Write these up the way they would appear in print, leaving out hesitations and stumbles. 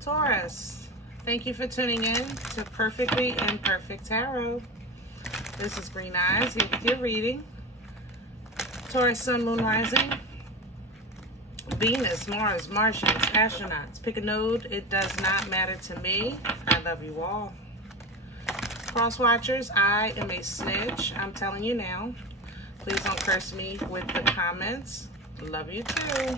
Taurus, thank you for tuning in to Perfectly Imperfect Tarot. This is Green Eyes here with your reading. Taurus, Sun, Moon, Rising, Venus, Mars, Martians, astronauts. Pick a node. It does not matter to me. I love you all. Cross watchers, I am a snitch. I'm telling you now. Please don't curse me with the comments. Love you too.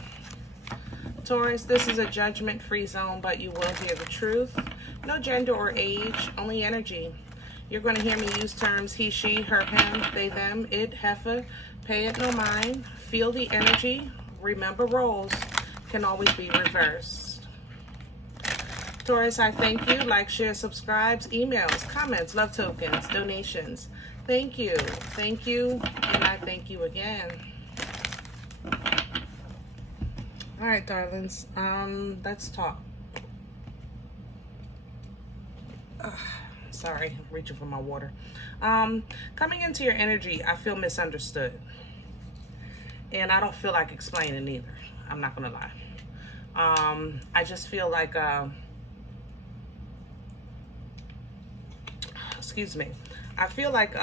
Taurus, this is a judgment-free zone, but you will hear the truth. No gender or age, only energy. You're going to hear me use terms he, she, her, him, they, them, it, heifer. Pay it no mind. Feel the energy. Remember, roles can always be reversed. Taurus, I thank you. Like, share, subscribes, emails, comments, love tokens, donations. Thank you. Thank you. And I thank you again. All right, darlings. Let's talk. Sorry, reaching for my water. Coming into your energy, I feel misunderstood. And I don't feel like explaining either. I'm not gonna lie. I just feel like, excuse me. I feel like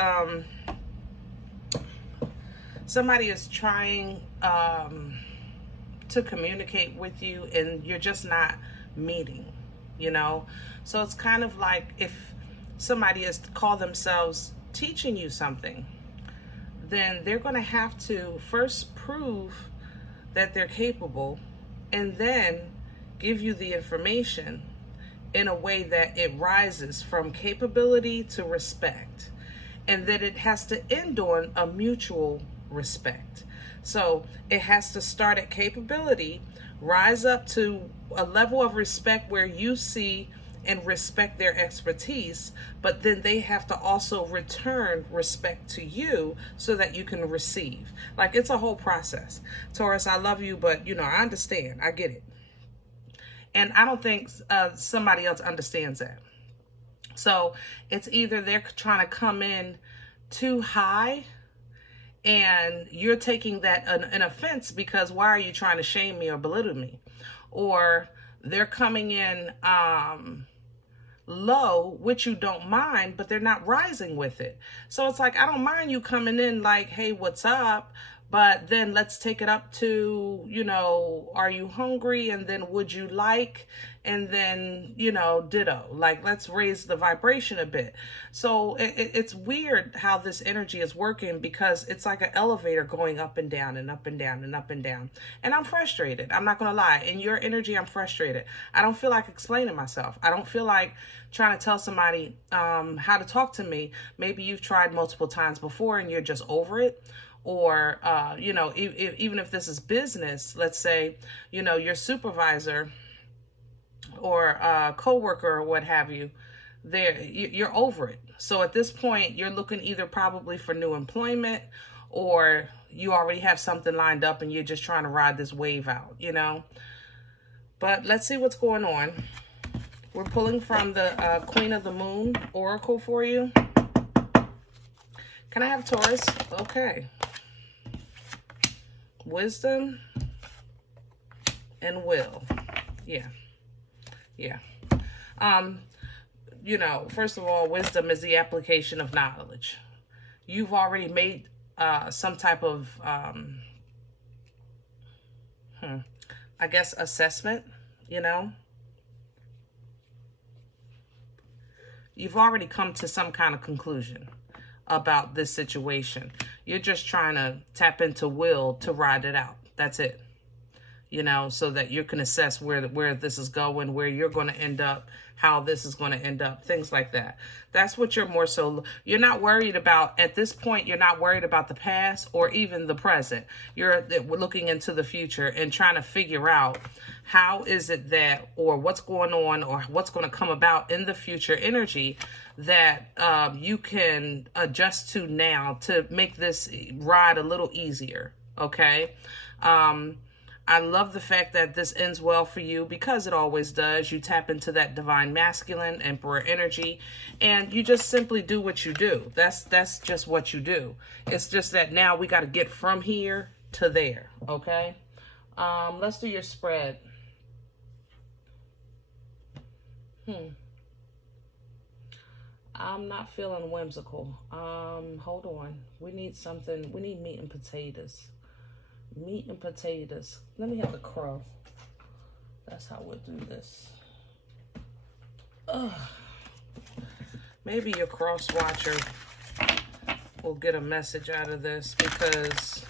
somebody is trying to communicate with you and you're just not meeting, you know? So it's kind of like if somebody is to call themselves teaching you something, then they're going to have to first prove that they're capable and then give you the information in a way that it rises from capability to respect, and that it has to end on a mutual respect. So it has to start at capability, rise up to a level of respect where you see and respect their expertise, but then they have to also return respect to you so that you can receive. Like, it's a whole process. Taurus, I love you, but you know, I understand. I get it. And I don't think somebody else understands that. So it's either they're trying to come in too high and you're taking that an offense because why are you trying to shame me or belittle me? Or they're coming in low, which you don't mind, but they're not rising with it. So it's like, I don't mind you coming in like, hey, what's up? But then let's take it up to, you know, are you hungry? And then would you like? And then, you know, ditto. Like, let's raise the vibration a bit. So it's weird how this energy is working because it's like an elevator going up and down and up and down and up and down. And I'm frustrated. I'm not going to lie. In your energy, I'm frustrated. I don't feel like explaining myself. I don't feel like trying to tell somebody how to talk to me. Maybe you've tried multiple times before and you're just over it. Or, you know, even if this is business, let's say, you know, your supervisor or coworker or what have you, you're over it. So at this point, you're looking either probably for new employment or you already have something lined up and you're just trying to ride this wave out, you know. But let's see what's going on. We're pulling from the Queen of the Moon Oracle for you. Can I have Taurus? Okay. Wisdom and will. Yeah. You know, first of all, wisdom is the application of knowledge. You've already made some type of, I guess, assessment, you know. You've already come to some kind of conclusion about this situation. You're just trying to tap into will to ride it out. That's it. You know, so that you can assess where this is going, where you're going to end up, how this is going to end up, things like that. That's what you're more so, you're not worried about, at this point, you're not worried about the past or even the present. You're looking into the future and trying to figure out how is it that, or what's going on, or what's going to come about in the future energy that you can adjust to now to make this ride a little easier, okay? I love the fact that this ends well for you because it always does. You tap into that divine masculine emperor energy and you just simply do what you do. That's just what you do. It's just that now we got to get from here to there, okay? Let's do your spread. I'm not feeling whimsical. Hold on. We need something. We need meat and potatoes. Meat and potatoes. Let me have the crow. That's how we'll do this. Ugh. Maybe your cross watcher will get a message out of this, because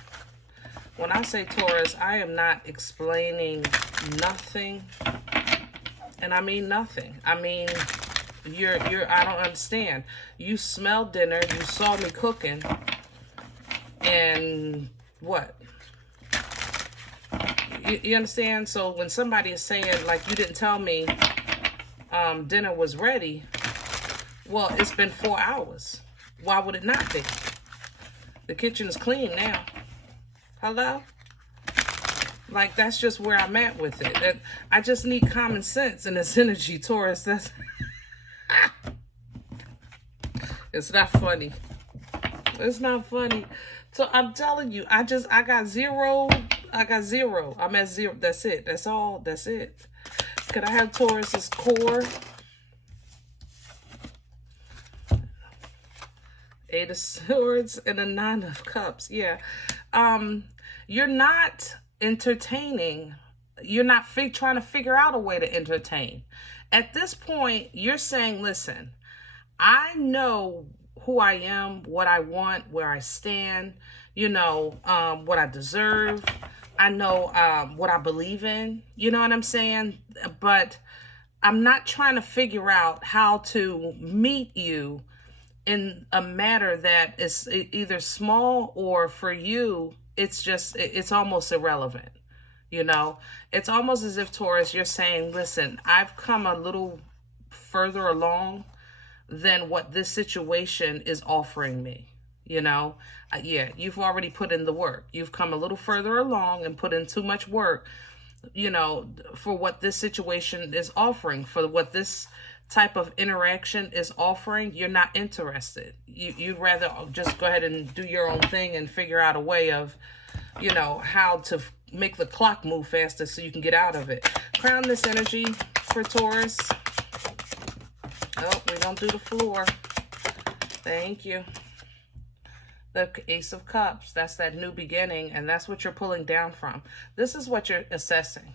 when I say Taurus, I am not explaining nothing. And I mean nothing. I mean, I don't understand. You smelled dinner, you saw me cooking, and what? You understand? So when somebody is saying, like, you didn't tell me dinner was ready, well, it's been 4 hours. Why would it not be? The kitchen is clean now. Hello? Like, that's just where I'm at with it. I just need common sense in this energy, Taurus. That's it's not funny. It's not funny. So I'm telling you, I got zero. I'm at zero. That's it. That's all. That's it. Could I have Taurus's core? Eight of Swords and a Nine of Cups. Yeah. You're not entertaining. You're not trying to figure out a way to entertain. At this point, you're saying, listen, I know who I am, what I want, where I stand, you know, what I deserve. I know what I believe in. You know what I'm saying? But I'm not trying to figure out how to meet you in a matter that is either small, or for you, it's almost irrelevant. You know, it's almost as if, Taurus, you're saying, listen, I've come a little further along than what this situation is offering me. You know, yeah, you've already put in the work. You've come a little further along and put in too much work, you know, for what this situation is offering, for what this type of interaction is offering. You're not interested. You'd rather just go ahead and do your own thing and figure out a way of, you know, how to make the clock move faster so you can get out of it. Crown this energy for Taurus. Oh, we don't do the floor. Thank you. The Ace of Cups. That's that new beginning, and that's what you're pulling down from. This is what you're assessing.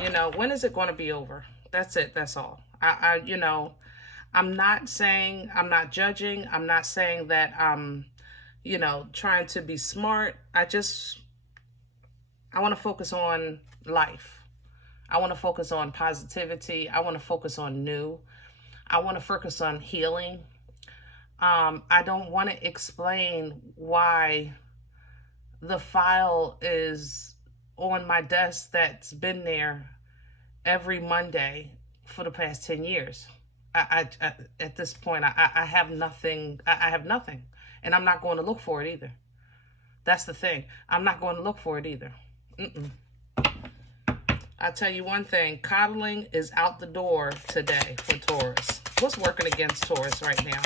You know, when is it going to be over? That's it. That's all. You know, I'm not saying, I'm not judging. I'm not saying that I'm, you know, trying to be smart. I want to focus on life. I want to focus on positivity. I want to focus on new. I want to focus on healing. I don't want to explain why the file is on my desk that's been there every Monday for the past 10 years. I at this point, I have nothing. I have nothing. And I'm not going to look for it either. That's the thing. I'm not going to look for it either. I'll tell you one thing. Coddling is out the door today for Taurus. What's working against Taurus right now?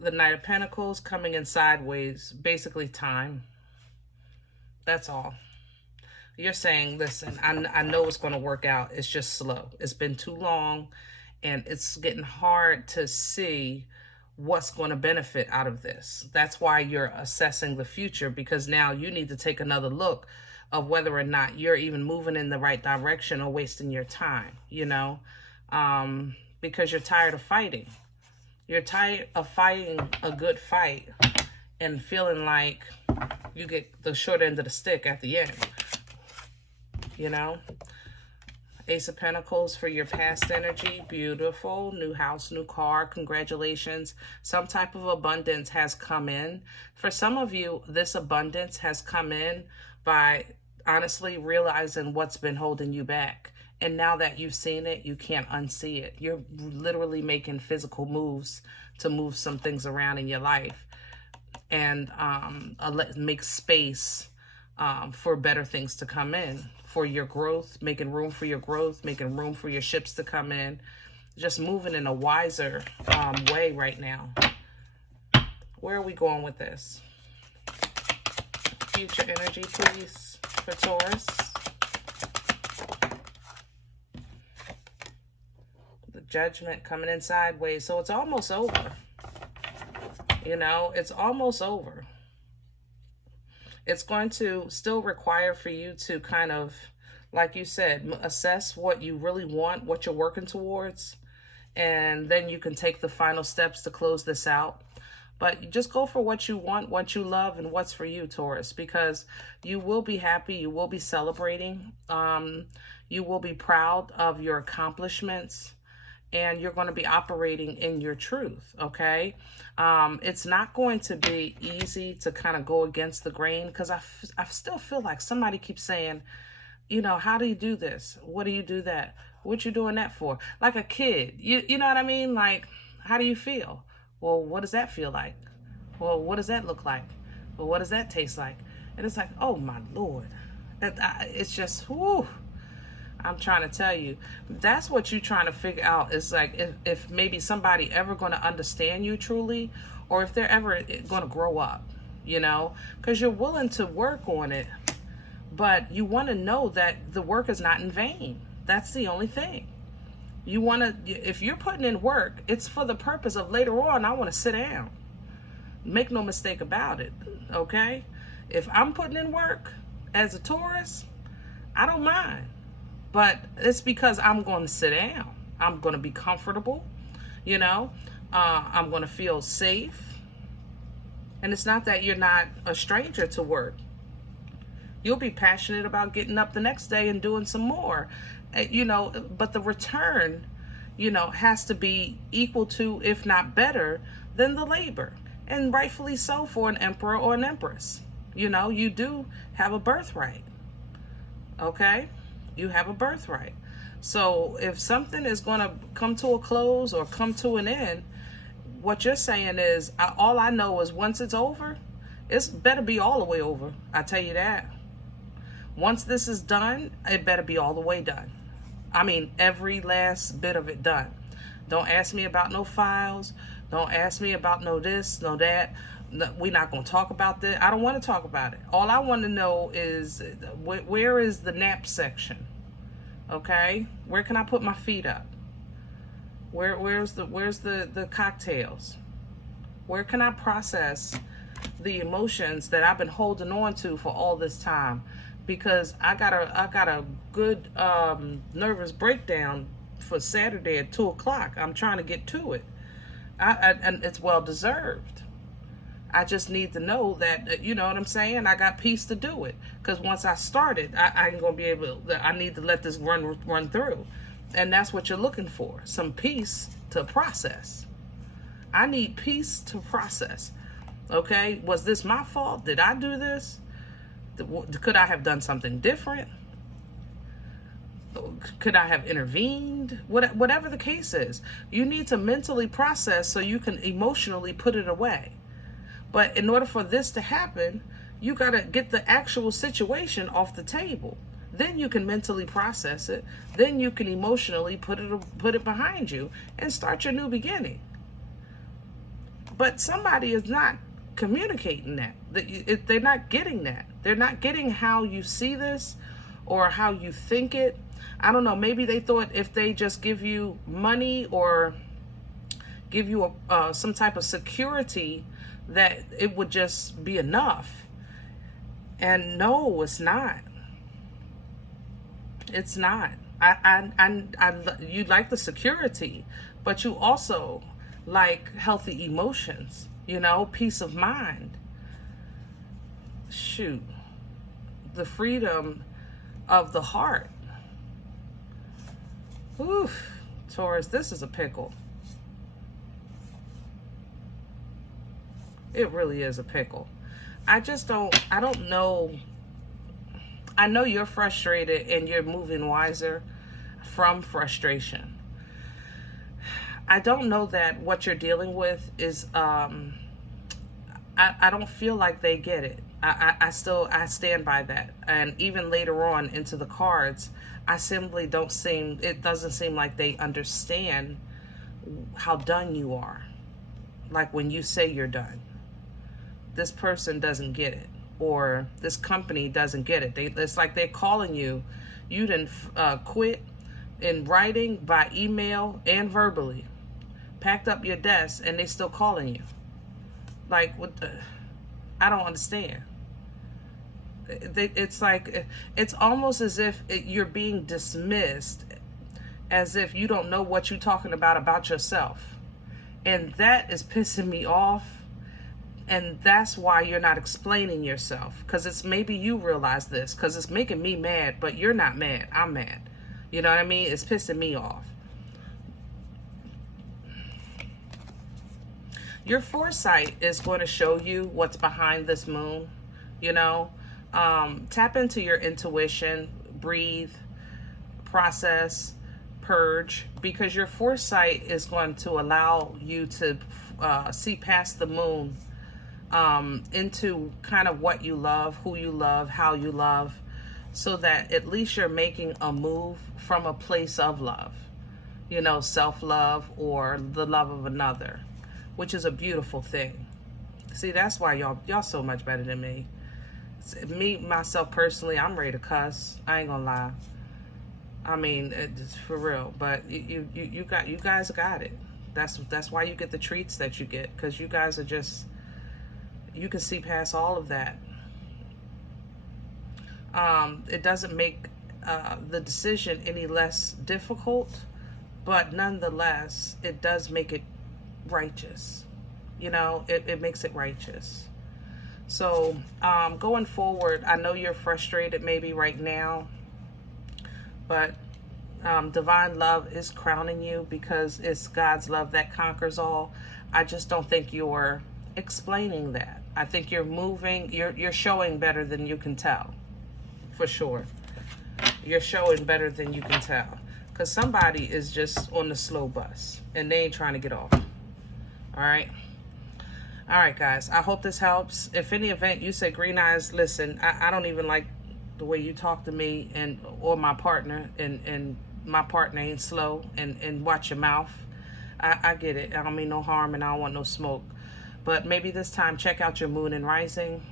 The Knight of Pentacles coming in sideways. Basically time. That's all. You're saying, listen, I know it's going to work out. It's just slow. It's been too long, and it's getting hard to see what's going to benefit out of this. That's why you're assessing the future, because now you need to take another look of whether or not you're even moving in the right direction or wasting your time, you know, because you're tired of fighting. You're tired of fighting a good fight and feeling like you get the short end of the stick at the end. You know, Ace of Pentacles for your past energy. Beautiful. New house, new car. Congratulations. Some type of abundance has come in. For some of you, this abundance has come in by honestly realizing what's been holding you back. And now that you've seen it, you can't unsee it. You're literally making physical moves to move some things around in your life and make space for better things to come in. For your growth, making room for your growth, making room for your ships to come in, just moving in a wiser way right now. Where are we going with this? Future energy, please, for Taurus. Judgment coming in sideways. So it's almost over. You know, it's almost over. It's going to still require for you to kind of, like you said, assess what you really want, what you're working towards, and then you can take the final steps to close this out. But just go for what you want, what you love, and what's for you, Taurus, because you will be happy, you will be celebrating, you will be proud of your accomplishments, and you're going to be operating in your truth, okay? It's not going to be easy to kind of go against the grain, because I still feel like somebody keeps saying, you know, how do you do this? What do you do that? What you doing that for? Like a kid, you know what I mean? Like, how do you feel? Well, what does that feel like? Well, what does that look like? Well, what does that taste like? And it's like, oh my Lord. It's just, whoo. I'm trying to tell you, that's what you're trying to figure out, is like if maybe somebody ever going to understand you truly, or if they're ever going to grow up, you know, because you're willing to work on it, but you want to know that the work is not in vain. That's the only thing. You want to, if you're putting in work, it's for the purpose of later on, I want to sit down. Make no mistake about it, okay? If I'm putting in work as a Taurus, I don't mind. But it's because I'm going to sit down. I'm going to be comfortable, you know. I'm going to feel safe. And it's not that you're not a stranger to work. You'll be passionate about getting up the next day and doing some more, you know. But the return, you know, has to be equal to, if not better, than the labor. And rightfully so for an emperor or an empress. You know, you do have a birthright, okay? You have a birthright. So if something is going to come to a close or come to an end, what you're saying is, all I know is once it's over, it's better be all the way over. I tell you that. Once this is done, it better be all the way done. I mean, every last bit of it done. Don't ask me about no files. Don't ask me about no this, no that. We're not going to talk about that. I don't want to talk about it. All I want to know is where is the nap section? Okay? Where can I put my feet up? Where's the cocktails? Where can I process the emotions that I've been holding on to for all this time? Because I got a good nervous breakdown for Saturday at 2:00. I'm trying to get to it. And it's well deserved. I just need to know that, you know what I'm saying? I got peace to do it. Because once I started, I ain't going to be able to, I need to let this run through. And that's what you're looking for. Some peace to process. I need peace to process. Okay? Was this my fault? Did I do this? Could I have done something different? Could I have intervened? Whatever the case is, you need to mentally process so you can emotionally put it away. But in order for this to happen, you got to get the actual situation off the table. Then you can mentally process it. Then you can emotionally put it behind you and start your new beginning. But somebody is not communicating that. They're not getting that. They're not getting how you see this or how you think it. I don't know. Maybe they thought if they just give you money or give you some type of security, that it would just be enough. And no, it's not. It's not. You like the security, but you also like healthy emotions, you know, peace of mind. Shoot. The freedom of the heart. Oof, Taurus, this is a pickle. It really is a pickle. I don't know. I know you're frustrated and you're moving wiser from frustration. I don't know that what you're dealing with is, I don't feel like they get it. I stand by that. And even later on into the cards, it doesn't seem like they understand how done you are. Like when you say you're done. This person doesn't get it, or this company doesn't get it. It's like they're calling you. You didn't quit. in writing, by email, and verbally. Packed up your desk and they still calling you. Like, what the, I don't understand. It's like, it's almost as if you're being dismissed, as if you don't know what you're talking about yourself. And that is pissing me off. And that's why you're not explaining yourself. Because it's, maybe you realize this, because it's making me mad, but you're not mad. I'm mad. You know what I mean? It's pissing me off. Your foresight is going to show you what's behind this moon, you know. Tap into your intuition, breathe, process, purge, because your foresight is going to allow you to see past the moon into kind of what you love, who you love, how you love, so that at least you're making a move from a place of love, you know, self-love or the love of another, which is a beautiful thing. See, that's why y'all so much better than me. Me, myself personally, I'm ready to cuss. I ain't gonna lie. I mean, it's for real. But you guys got it. That's why you get the treats that you get, because you guys are just, you can see past all of that. It doesn't make the decision any less difficult, but nonetheless, it does make it righteous. You know, it makes it righteous. So going forward, I know you're frustrated maybe right now, but divine love is crowning you, because it's God's love that conquers all. I just don't think you're explaining that. I think you're moving, you're showing better than you can tell, for sure. You're showing better than you can tell, because somebody is just on the slow bus and they ain't trying to get off. All right. All right, guys, I hope this helps. If any event you say, Green Eyes, listen, I don't even like the way you talk to me or my partner, and my partner ain't slow, and watch your mouth. I get it. I don't mean no harm, and I don't want no smoke. But maybe this time, check out your moon and rising.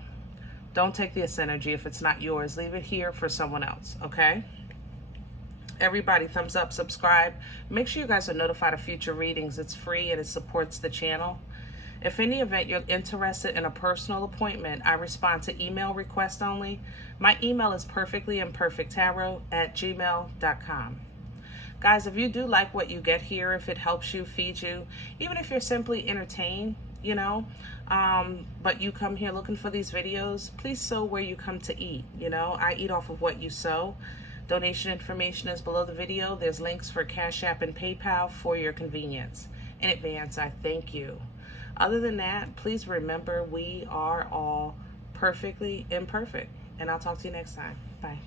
Don't take this energy if it's not yours. Leave it here for someone else, okay? Everybody, thumbs up, subscribe. Make sure you guys are notified of future readings. It's free and it supports the channel. If any event you're interested in a personal appointment, I respond to email requests only. My email is perfectlyimperfecttarot@gmail.com. Guys, if you do like what you get here, if it helps you, feed you, even if you're simply entertained, you know, but you come here looking for these videos, please sow where you come to eat. You know, I eat off of what you sow. Donation information is below the video. There's links for CashApp and PayPal for your convenience. In advance, I thank you. Other than that, please remember we are all perfectly imperfect. And I'll talk to you next time. Bye.